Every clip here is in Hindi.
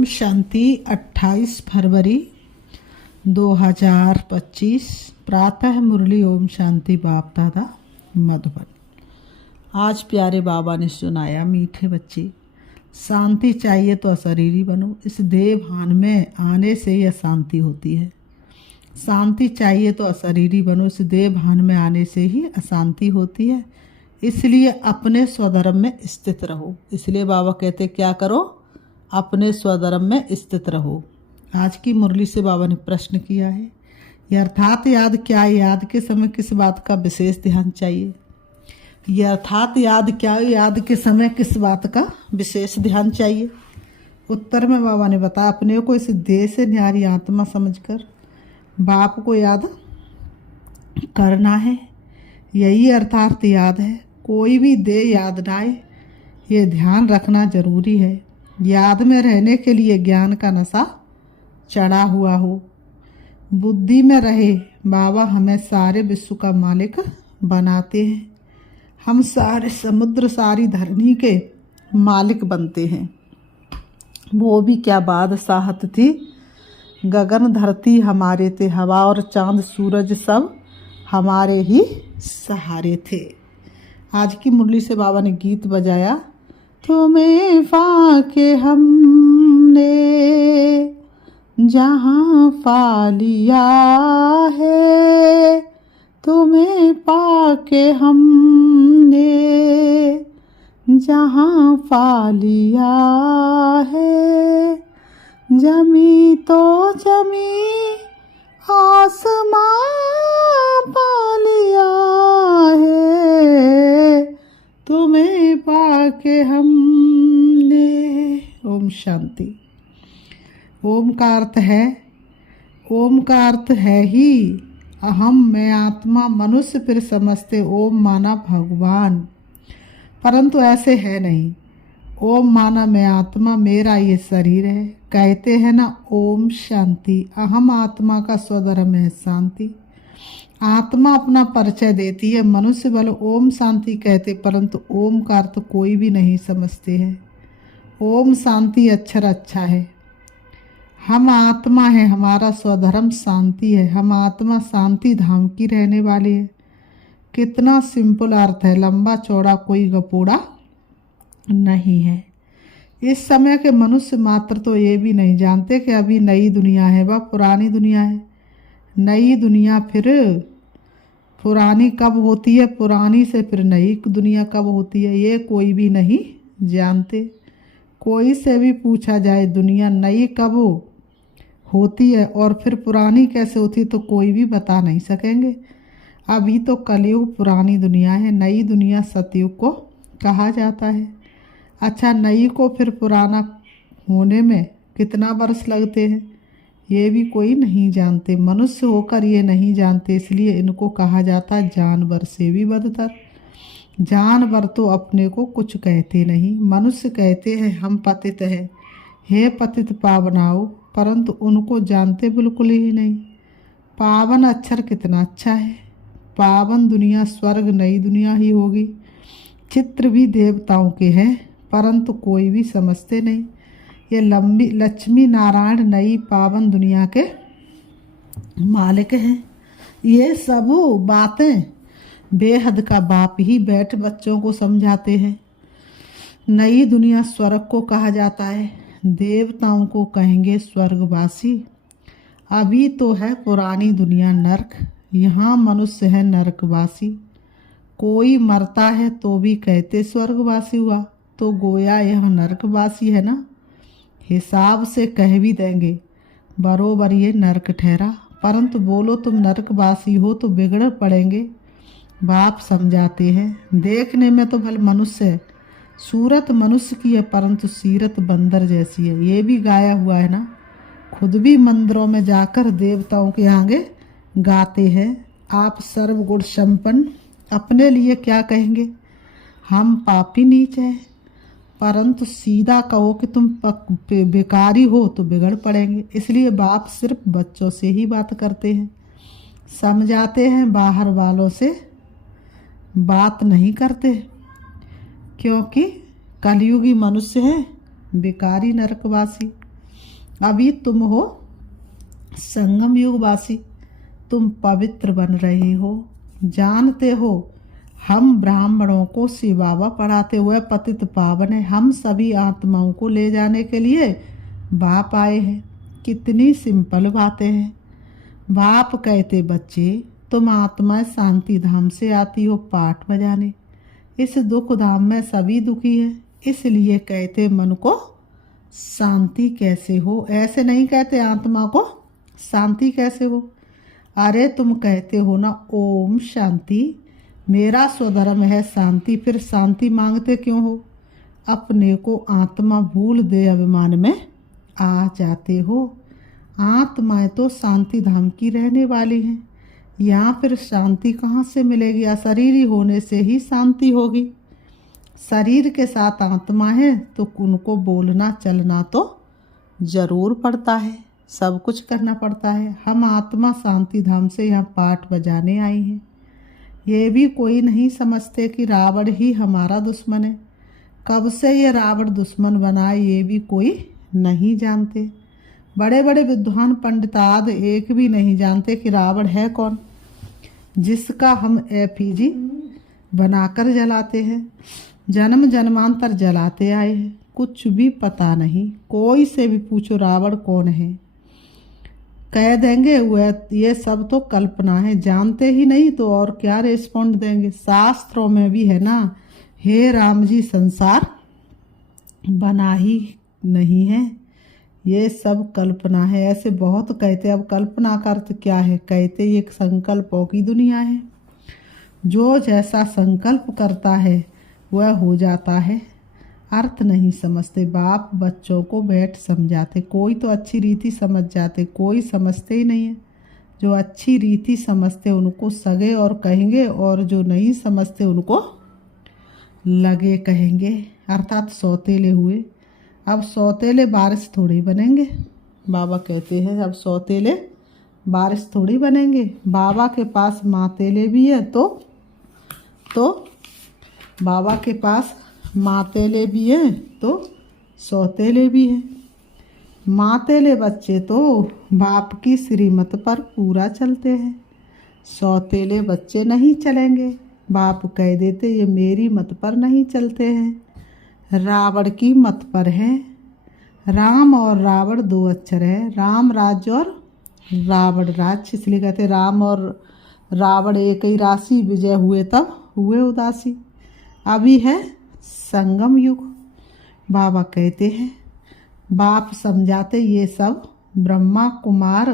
ओम शांति। 28 फरवरी 2025 प्रातः मुरली ओम शांति बाप दादा मधुबन। आज प्यारे बाबा ने सुनाया, मीठे बच्चे, शांति चाहिए तो अशरीरी बनो। इस देह भान में आने से ही अशांति होती है। शांति चाहिए तो अशरीरी बनो। इस देह भान में आने से ही अशांति होती है। इसलिए अपने स्वधर्म में स्थित रहो। इसलिए बाबा कहते क्या करो? अपने स्वधर्म में स्थित रहो। आज की मुरली से बाबा ने प्रश्न किया है, यथार्थ याद क्या है? याद के समय किस बात का विशेष ध्यान चाहिए? यथार्थ याद क्या है? याद के समय किस बात का विशेष ध्यान चाहिए? उत्तर में बाबा ने बताया, अपने को इस देह से न्यारी आत्मा समझकर बाप को याद करना है। यही अर्थार्थ याद है। कोई भी देह याद ना आए, ये ध्यान रखना जरूरी है। याद में रहने के लिए ज्ञान का नशा चढ़ा हुआ हो, बुद्धि में रहे। बाबा हमें सारे विश्व का मालिक बनाते हैं। हम सारे समुद्र, सारी धरनी के मालिक बनते हैं। वो भी क्या बादशाहत थी। गगन धरती हमारे थे, हवा और चांद सूरज सब हमारे ही सहारे थे। आज की मुरली से बाबा ने गीत बजाया, तुम्हें पाके हमने जहाँ पा लिया है, तुम्हें पाके हमने जहाँ पा लिया है। जमी तो जमी आसमां पा लिया है, तुम्हें पाके हमने। ओम शांति। ओम का अर्थ है, ओम का अर्थ है ही अहम, मैं आत्मा। मनुष्य फिर समझते ओम माना भगवान, परंतु ऐसे है नहीं। ओम माना मैं आत्मा, मेरा ये शरीर है। कहते हैं ना ओम शांति। अहम आत्मा का स्वधर्म है शांति। आत्मा अपना परिचय देती है। मनुष्य बल ओम शांति कहते, परंतु ओम का अर्थ कोई भी नहीं समझते हैं। ओम शांति अक्षर अच्छा है। हम आत्मा है, हमारा स्वधर्म शांति है। हम आत्मा शांति धाम की रहने वाली है। कितना सिंपल अर्थ है, लंबा चौड़ा कोई गपोड़ा नहीं है। इस समय के मनुष्य मात्र तो ये भी नहीं जानते कि अभी नई दुनिया है व पुरानी दुनिया है। नई दुनिया फिर पुरानी कब होती है, पुरानी से फिर नई दुनिया कब होती है, ये कोई भी नहीं जानते। कोई से भी पूछा जाए दुनिया नई कब होती है और फिर पुरानी कैसे होती है, तो कोई भी बता नहीं सकेंगे। अभी तो कलयुग पुरानी दुनिया है, नई दुनिया सतयुग को कहा जाता है। अच्छा, नई को फिर पुराना होने में कितना वर्ष लगते हैं, ये भी कोई नहीं जानते। मनुष्य होकर ये नहीं जानते, इसलिए इनको कहा जाता है जानवर से भी बदतर। जानवर तो अपने को कुछ कहते नहीं। मनुष्य कहते हैं हम पतित हैं, हे पतित पावनाओ, परंतु उनको जानते बिल्कुल ही नहीं। पावन अक्षर कितना अच्छा है। पावन दुनिया स्वर्ग, नई दुनिया ही होगी। चित्र भी देवताओं के हैं, परंतु कोई भी समझते नहीं। ये लक्ष्मी नारायण नई पावन दुनिया के मालिक हैं। ये सब बातें बेहद का बाप ही बैठ बच्चों को समझाते हैं। नई दुनिया स्वर्ग को कहा जाता है, देवताओं को कहेंगे स्वर्गवासी। अभी तो है पुरानी दुनिया नरक, यहाँ मनुष्य है नरकवासी। कोई मरता है तो भी कहते स्वर्गवासी हुआ, तो गोया यह नरकवासी है ना। हिसाब से कह भी देंगे बरोबर ये नरक ठहरा, परंतु बोलो तुम नरकवासी हो तो बिगड़ पड़ेंगे। बाप समझाते हैं देखने में तो भले मनुष्य है, सूरत मनुष्य की है, परंतु सीरत बंदर जैसी है। ये भी गाया हुआ है ना। खुद भी मंदिरों में जाकर देवताओं के आगे गाते हैं, आप सर्वगुण संपन्न। अपने लिए क्या कहेंगे? हम पापी नीच हैं, परंतु सीधा कहो कि तुम बेकारी हो तो बिगड़ पड़ेंगे। इसलिए बाप सिर्फ बच्चों से ही बात करते हैं, समझाते हैं, बाहर वालों से बात नहीं करते, क्योंकि कलयुगी मनुष्य हैं बेकारी नरकवासी। अभी तुम हो संगम युग वासी, तुम पवित्र बन रहे हो। जानते हो हम ब्राह्मणों को शिव बाबा पढ़ाते हुए पतित पावन है। हम सभी आत्माओं को ले जाने के लिए बाप आए हैं। कितनी सिंपल बातें हैं। बाप कहते बच्चे तुम आत्माएं शांति धाम से आती हो पाठ बजाने। इस दुख धाम में सभी दुखी हैं, इसलिए कहते मन को शांति कैसे हो। ऐसे नहीं कहते आत्मा को शांति कैसे हो। अरे तुम कहते हो ना ओम शांति, मेरा स्वधर्म है शांति, फिर शांति मांगते क्यों हो। अपने को आत्मा भूल दे अभिमान में आ जाते हो। आत्माएं तो शांति धाम की रहने वाली हैं, यहाँ फिर शांति कहाँ से मिलेगी। अशरीरी होने से ही शांति होगी। शरीर के साथ आत्मा है तो उनको बोलना चलना तो जरूर पड़ता है, सब कुछ करना पड़ता है। हम आत्मा शांति धाम से यहाँ पाठ बजाने आई हैं। ये भी कोई नहीं समझते कि रावण ही हमारा दुश्मन है। कब से ये रावण दुश्मन बना है ये भी कोई नहीं जानते। बड़े बड़े विद्वान पंडित आदि एक भी नहीं जानते कि रावण है कौन, जिसका हम एफिजी बनाकर जलाते हैं, जन्म जन्मांतर जलाते आए हैं। कुछ भी पता नहीं। कोई से भी पूछो रावण कौन है, कह देंगे वह ये सब तो कल्पना है, जानते ही नहीं तो और क्या रिस्पॉन्ड देंगे। शास्त्रों में भी है ना, हे राम जी संसार बना ही नहीं है, ये सब कल्पना है। ऐसे बहुत कहते। अब कल्पना का अर्थ क्या है। कहते ये संकल्पों की दुनिया है, जो जैसा संकल्प करता है वह हो जाता है। अर्थ नहीं समझते। बाप बच्चों को बैठ समझाते, कोई तो अच्छी रीति समझ जाते, कोई समझते ही नहीं है। जो अच्छी रीति समझते उनको सगे और कहेंगे, और जो नहीं समझते उनको लगे कहेंगे, अर्थात सौतेले हुए। अब सौतेले बारिश थोड़ी बनेंगे। बाबा कहते हैं अब सौतेले बारिश थोड़ी बनेंगे। बाबा के पास मातेले भी है तो बाबा के पास मातेले भी हैं तो सौतेले भी हैं। मातेले बच्चे तो बाप की श्रीमत पर पूरा चलते हैं, सौतेले बच्चे नहीं चलेंगे। बाप कह देते ये मेरी मत पर नहीं चलते हैं, रावण की मत पर है। राम और रावण दो अक्षर है, राम राज्य और रावण राज्य, इसलिए कहते राम और रावण एक ही राशि, विजय हुए तब हुए उदासी। अभी है संगम युग। बाबा कहते हैं, बाप समझाते ये सब ब्रह्मा कुमार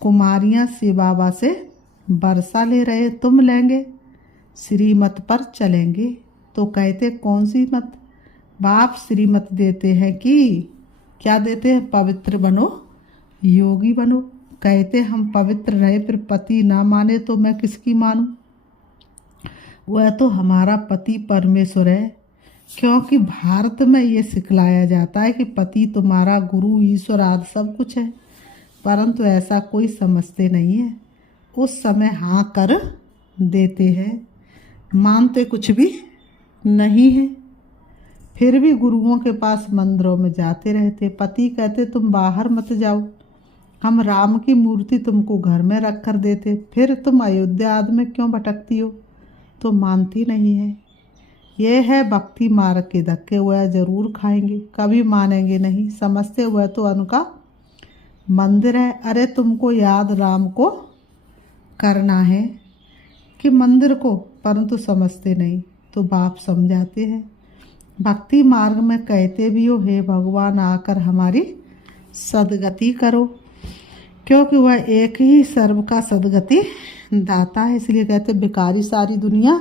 कुमारियाँ शिव बाबा से वर्षा ले रहे, तुम लेंगे श्रीमत पर चलेंगे। तो कहते कौन सी मत। बाप श्रीमत देते हैं कि क्या देते हैं, पवित्र बनो योगी बनो। कहते हम पवित्र रहे फिर पति ना माने तो मैं किसकी मानूं। वह तो हमारा पति परमेश्वर है, क्योंकि भारत में ये सिखलाया जाता है कि पति तुम्हारा गुरु ईश्वर आदि सब कुछ है, परंतु ऐसा कोई समझते नहीं है। उस समय हाँ कर देते हैं, मानते कुछ भी नहीं है, फिर भी गुरुओं के पास मंदिरों में जाते रहते। पति कहते तुम बाहर मत जाओ, हम राम की मूर्ति तुमको घर में रख कर देते, फिर तुम अयोध्या आदि में क्यों भटकती हो। तो मानती नहीं है। ये है भक्ति मार्ग के धक्के, वह जरूर खाएंगे, कभी मानेंगे नहीं। समझते हुए तो उनका मंदिर है। अरे तुमको याद राम को करना है कि मंदिर को, परंतु समझते नहीं। तो बाप समझाते हैं। भक्ति मार्ग में कहते भी हो हे भगवान आकर हमारी सदगति करो, क्योंकि वह एक ही सर्व का सदगति दाता है। इसलिए कहते भिखारी सारी दुनिया,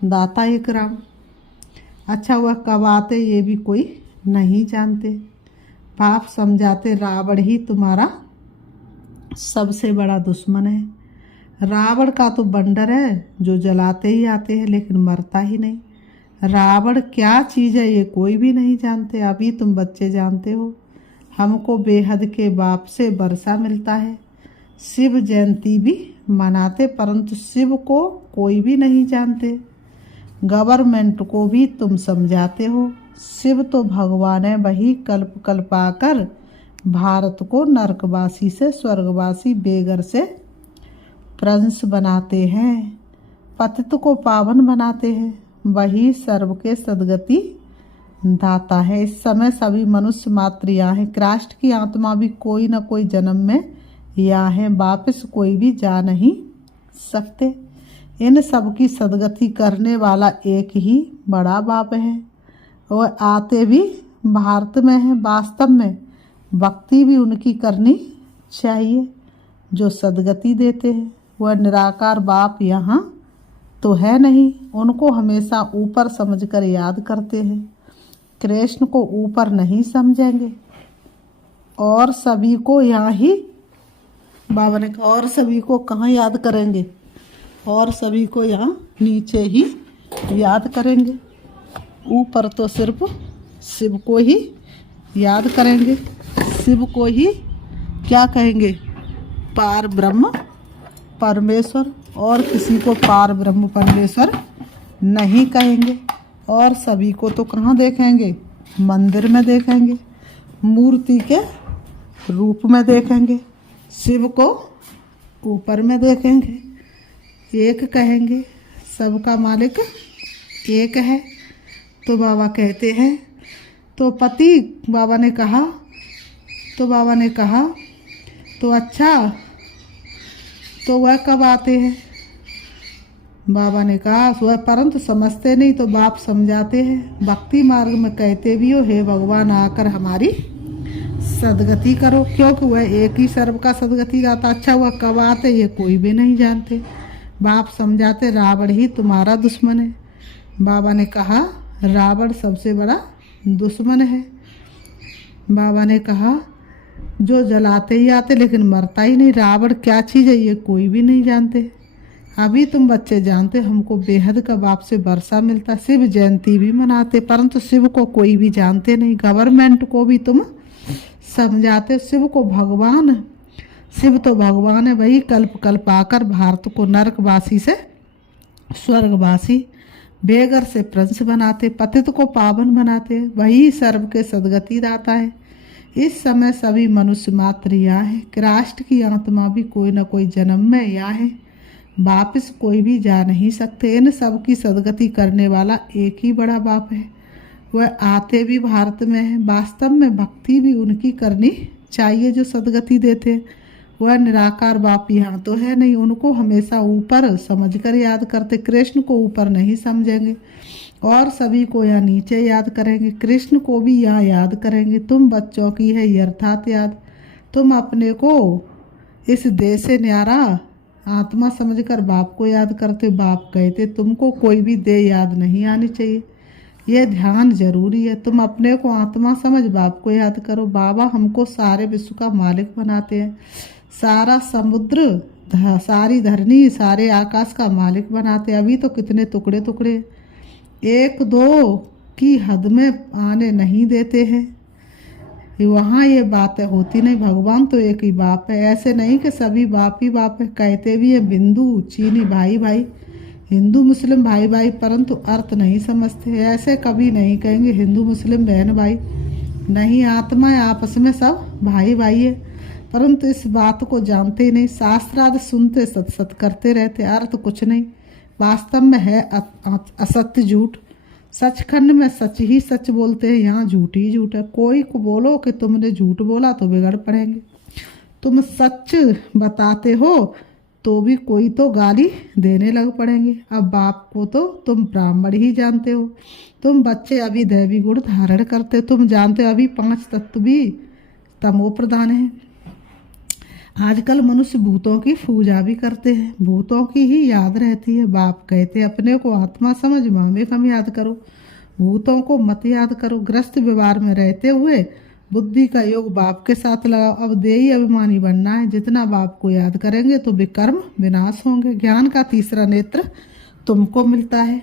दाता एक राम। अच्छा वह कब आते ये भी कोई नहीं जानते। बाप समझाते रावण ही तुम्हारा सबसे बड़ा दुश्मन है। रावण का तो बंडर है जो जलाते ही आते हैं लेकिन मरता ही नहीं। रावण क्या चीज़ है ये कोई भी नहीं जानते। अभी तुम बच्चे जानते हो। हमको बेहद के बाप से वर्षा मिलता है, शिव जयंती भी मनाते, परंतु शिव को कोई भी नहीं जानते। गवर्नमेंट को भी तुम समझाते हो, शिव तो भगवान है, वही कल्प कल्पाकर भारत को नरकवासी से स्वर्गवासी, बेगर से प्रंस बनाते हैं, पतित को पावन बनाते हैं, वही सर्व के सद्गति दाता है। इस समय सभी मनुष्य मात्र यहाँ हैं, कृष्ण की आत्मा भी कोई न कोई जन्म में यहाँ है, वापस कोई भी जा नहीं सकते। इन सब की सद्गति करने वाला एक ही बड़ा बाप है। वह आते भी भारत में है, वास्तव में भक्ति भी उनकी करनी चाहिए जो सद्गति देते हैं। वह निराकार बाप यहाँ तो है नहीं, उनको हमेशा ऊपर समझकर याद करते हैं। कृष्ण को ऊपर नहीं समझेंगे और सभी को यहाँ ही, बाबा ने कहा, और सभी को कहाँ याद करेंगे, और सभी को यहाँ नीचे ही याद करेंगे। ऊपर तो सिर्फ शिव को ही याद करेंगे, शिव को ही क्या कहेंगे, पार ब्रह्म परमेश्वर, और किसी को पार ब्रह्म परमेश्वर नहीं कहेंगे। और सभी को तो कहाँ देखेंगे, मंदिर में देखेंगे, मूर्ति के रूप में देखेंगे, शिव को ऊपर में देखेंगे, एक कहेंगे, सबका मालिक एक है। तो बाबा कहते हैं, तो पति, बाबा ने कहा तो अच्छा, तो वह कब आते हैं? बाबा ने कहा वह परंतु समझते नहीं, तो बाप समझाते हैं। भक्ति मार्ग में कहते भी हो, हे भगवान आकर हमारी सदगति करो, क्योंकि वह एक ही सर्व का सदगति दाता। अच्छा, वह कब आते ये कोई भी नहीं जानते। बाप समझाते, रावण ही तुम्हारा दुश्मन है। बाबा ने कहा रावण सबसे बड़ा दुश्मन है। बाबा ने कहा जो जलाते ही आते लेकिन मरता ही नहीं, रावण क्या चीज़ है ये कोई भी नहीं जानते। अभी तुम बच्चे जानते, हमको बेहद का बाप से वर्षा मिलता, शिव जयंती भी मनाते, परंतु शिव को कोई भी जानते नहीं। गवर्नमेंट को भी तुम समझाते, शिव को भगवान, शिव तो भगवान है, वही कल्प कल्प आकर भारत को नरकवासी से स्वर्गवासी, बेगर से प्रंस बनाते, पतित को पावन बनाते, वही सर्व के सद्गति दाता है। इस समय सभी मनुष्य मात्र यहाँ है, कृष्ण की आत्मा भी कोई न कोई जन्म में यहाँ है, वापिस कोई भी जा नहीं सकते। इन सब की सद्गति करने वाला एक ही बड़ा बाप है। वह आते भी भारत में है, वास्तव में भक्ति भी उनकी करनी चाहिए जो सद्गति देते हैं। वह निराकार बाप यहाँ तो है नहीं, उनको हमेशा ऊपर समझकर याद करते, कृष्ण को ऊपर नहीं समझेंगे और सभी को यहाँ नीचे याद करेंगे, कृष्ण को भी यहाँ याद करेंगे। तुम बच्चों की है ये अर्थात याद, तुम अपने को इस देह से न्यारा आत्मा समझकर बाप को याद करते। बाप कहते तुमको कोई भी देह याद नहीं आनी चाहिए, यह ध्यान जरूरी है। तुम अपने को आत्मा समझ बाप को याद करो। बाबा हमको सारे विश्व का मालिक बनाते हैं, सारा समुद्र, सारी धरनी, सारे आकाश का मालिक बनाते हैं। अभी तो कितने टुकड़े टुकड़े, एक दो की हद में आने नहीं देते हैं, वहाँ ये बातें होती नहीं। भगवान तो एक ही बाप है, ऐसे नहीं कि सभी बाप ही बाप है। कहते भी है बिंदु चीनी भाई भाई, हिंदू मुस्लिम भाई भाई, परंतु अर्थ नहीं समझते। ऐसे कभी नहीं कहेंगे हिंदू मुस्लिम बहन भाई, नहीं, आत्मा है, आपस में सब भाई भाई है, परंतु इस बात को जानते ही नहीं। शास्त्रार्थ सुनते सत सत करते रहते, अर्थ कुछ नहीं। वास्तव में है असत्य झूठ, सचखंड में सच ही सच बोलते हैं, यहाँ झूठ ही झूठ है। कोई को बोलो कि तुमने झूठ बोला तो बिगड़ पड़ेंगे, तुम सच बताते हो तो भी कोई तो गाली देने लग पड़ेंगे। अब बाप को तो तुम ब्राह्मण ही जानते हो, तुम बच्चे अभी दैवी गुण धारण करते, तुम जानते हो अभी 5 तत्व भी तमो प्रधान है। आजकल मनुष्य भूतों की पूजा भी करते हैं, भूतों की ही याद रहती है। बाप कहते अपने को आत्मा समझ, मामे कम याद करो, भूतों को मत याद करो। ग्रस्त व्यवहार में रहते हुए बुद्धि का योग बाप के साथ लगाओ। अब देही अभिमानी बनना है, जितना बाप को याद करेंगे तो विकर्म विनाश होंगे। ज्ञान का तीसरा नेत्र तुमको मिलता है।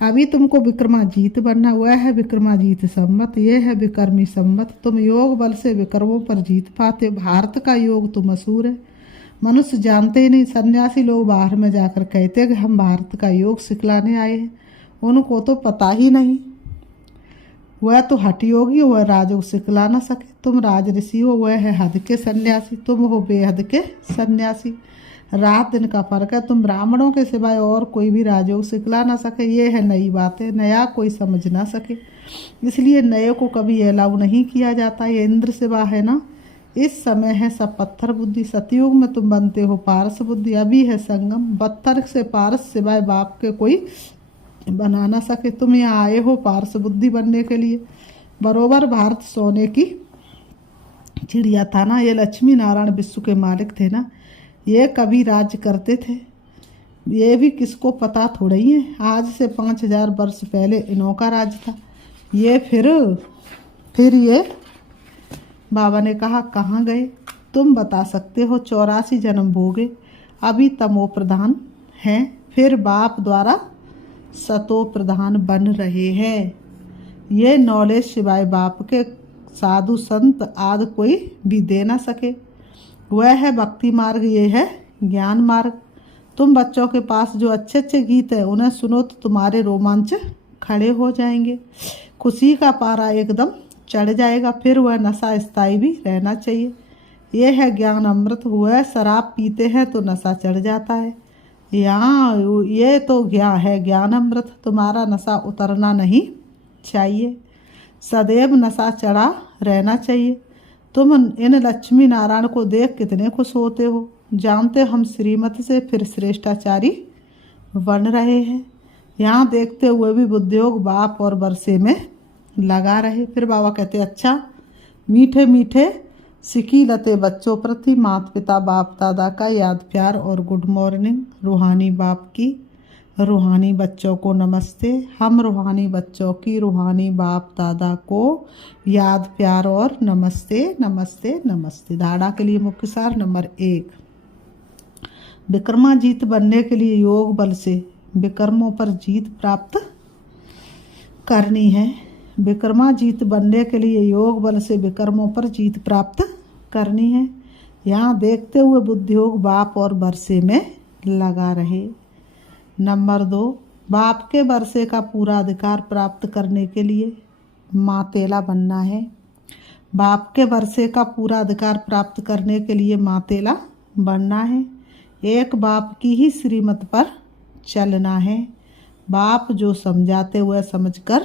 अभी तुमको विक्रमाजीत बनना, वह है विक्रमाजीत संवत, ये है विकर्मी संवत। तुम योग बल से विकर्मों पर जीत पाते। भारत का योग तुम असुर है, मनुष्य जानते ही नहीं। सन्यासी लोग बाहर में जाकर कहते हैं कि हम भारत का योग सिखलाने आए हैं, उनको तो पता ही नहीं। वह तो हठी होगी, वह राजयोग सिखला ना सके। तुम राज ऋषि हो, वह है हद के सन्यासी, तुम हो बेहद के सन्यासी। रात दिन का फर्क है। तुम ब्राह्मणों के सिवाय और कोई भी राजयोग सिखला ना सके। ये है नई बात है, नया कोई समझ ना सके, इसलिए नए को कभी अलाउ नहीं किया जाता। ये इंद्र सेवा है ना। इस समय है सब पत्थर बुद्धि, सतयुग में तुम बनते हो पारस बुद्धि। अभी है संगम, बत्तर से पारस सिवाय बाप के कोई बना ना सके। तुम यहाँ आए हो पारस बुद्धि बनने के लिए। बरोबर भारत सोने की चिड़िया था ना। ये लक्ष्मी नारायण विश्व के मालिक थे ना। ये कभी राज्य करते थे, ये भी किसको पता थोड़ा ही है। आज से 5000 वर्ष पहले इन्हों का राज्य था। ये फिर ये बाबा ने कहा कहाँ गए? तुम बता सकते हो, 84 जन्म भोगे, अभी तमो प्रधान हैं, फिर बाप द्वारा सतो प्रधान बन रहे हैं। ये नॉलेज सिवाय बाप के साधु संत आदि कोई भी दे ना सके। वह है भक्ति मार्ग, ये है ज्ञान मार्ग। तुम बच्चों के पास जो अच्छे अच्छे गीत है उन्हें सुनो तो तुम्हारे रोमांच खड़े हो जाएंगे, खुशी का पारा एकदम चढ़ जाएगा। फिर वह नशा स्थायी भी रहना चाहिए। यह है ज्ञान अमृत। वह शराब पीते हैं तो नशा चढ़ जाता है, यहाँ ये तो है ज्ञान अमृत। तुम्हारा नशा उतरना नहीं चाहिए, सदैव नशा चढ़ा रहना चाहिए। तुम इन लक्ष्मी नारायण को देख कितने खुश होते हो। जानते हम श्रीमत से फिर श्रेष्ठाचारी बन रहे हैं। यहाँ देखते हुए भी बुद्धियोग बाप और बरसे में लगा रहे। फिर बाबा कहते अच्छा, मीठे मीठे सिकी लते बच्चों प्रति माता पिता बाप दादा का याद प्यार और गुड मॉर्निंग। रूहानी बाप की रूहानी बच्चों को नमस्ते। हम रूहानी बच्चों की रूहानी बाप दादा को याद प्यार और नमस्ते नमस्ते नमस्ते। धारणा के लिए मुख्य सार नंबर 1, विक्रमाजीत बनने के लिए योग बल से विक्रमों पर जीत प्राप्त करनी है। विक्रमाजीत बनने के लिए योग बल से विक्रमों पर जीत प्राप्त करनी है। यहाँ देखते हुए बुद्धियोग बाप और बरसे में लगा रहे। नंबर 2, बाप के बरसे का पूरा अधिकार प्राप्त करने के लिए मातेला बनना है। बाप के बरसे का पूरा अधिकार प्राप्त करने के लिए मातेला बनना है। एक बाप की ही श्रीमत पर चलना है। बाप जो समझाते हुए समझकर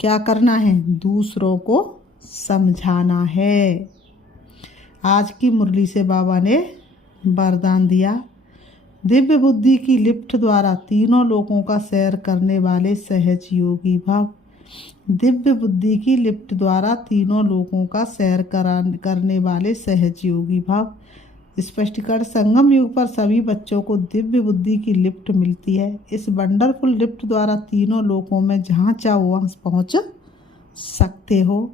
क्या करना है? दूसरों को समझाना है। आज की मुरली से बाबा ने वरदान दिया, दिव्य बुद्धि की लिफ्ट द्वारा तीनों लोकों का सैर करने वाले सहज योगी भाव। दिव्य बुद्धि की लिफ्ट द्वारा तीनों लोकों का सैर करने वाले सहज योगी भाव। स्पष्टीकरण, संगम युग पर सभी बच्चों को दिव्य बुद्धि की लिफ्ट मिलती है। इस वंडरफुल लिफ्ट द्वारा तीनों लोकों में जहाँ चाहो वहाँ पहुँच सकते हो।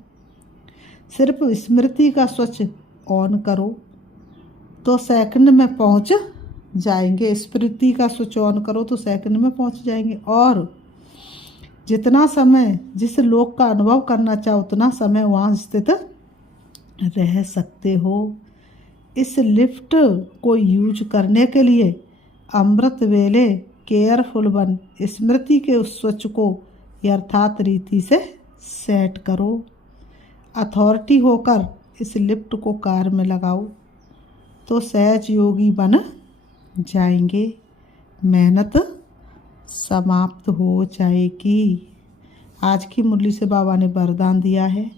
सिर्फ स्मृति का स्विच ऑन करो तो सेकंड में पहुँच जाएंगे। स्मृति का स्विच ऑन करो तो सेकंड में पहुँच जाएंगे। और जितना समय जिस लोक का अनुभव करना चाहो उतना समय वहाँ स्थित रह सकते हो। इस लिफ्ट को यूज करने के लिए अमृत वेले केयरफुल बन स्मृति के उस स्विच को यथार्थ रीति से सेट करो। अथॉरिटी होकर इस लिफ्ट को कार में लगाओ तो सहज योगी बन जाएंगे। मेहनत समाप्त हो जाएगी। आज की मुरली से बाबा ने वरदान दिया है,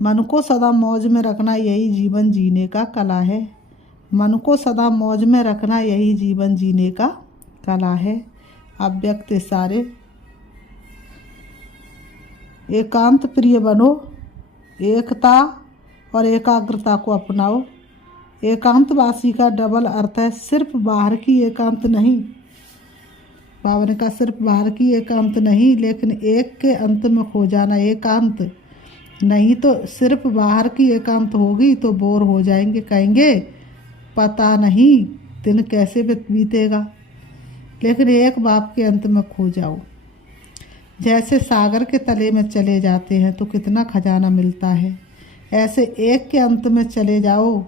मन को सदा मौज में रखना यही जीवन जीने का कला है। मन को सदा मौज में रखना यही जीवन जीने का कला है। अव्यक्त सारे एकांत प्रिय बनो, एकता और एकाग्रता को अपनाओ। एकांतवासी का डबल अर्थ है, सिर्फ बाहर की एकांत नहीं। बाबा ने कहा सिर्फ बाहर की एकांत नहीं, लेकिन एक के अंत में खो जाना एकांत नहीं। तो सिर्फ बाहर की एकांत होगी तो बोर हो जाएंगे, कहेंगे पता नहीं दिन कैसे बीतेगा। लेकिन एक बाप के अंत में खो जाओ, जैसे सागर के तले में चले जाते हैं तो कितना खजाना मिलता है, ऐसे एक के अंत में चले जाओ,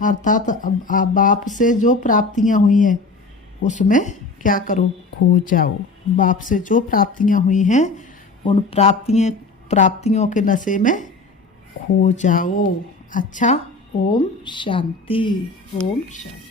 अर्थात बाप से जो प्राप्तियां हुई हैं उसमें क्या करो? खो जाओ। बाप से जो प्राप्तियां हुई हैं उन प्राप्तियों के नशे में खो जाओ। अच्छा, ओम शांति, ओम शांति।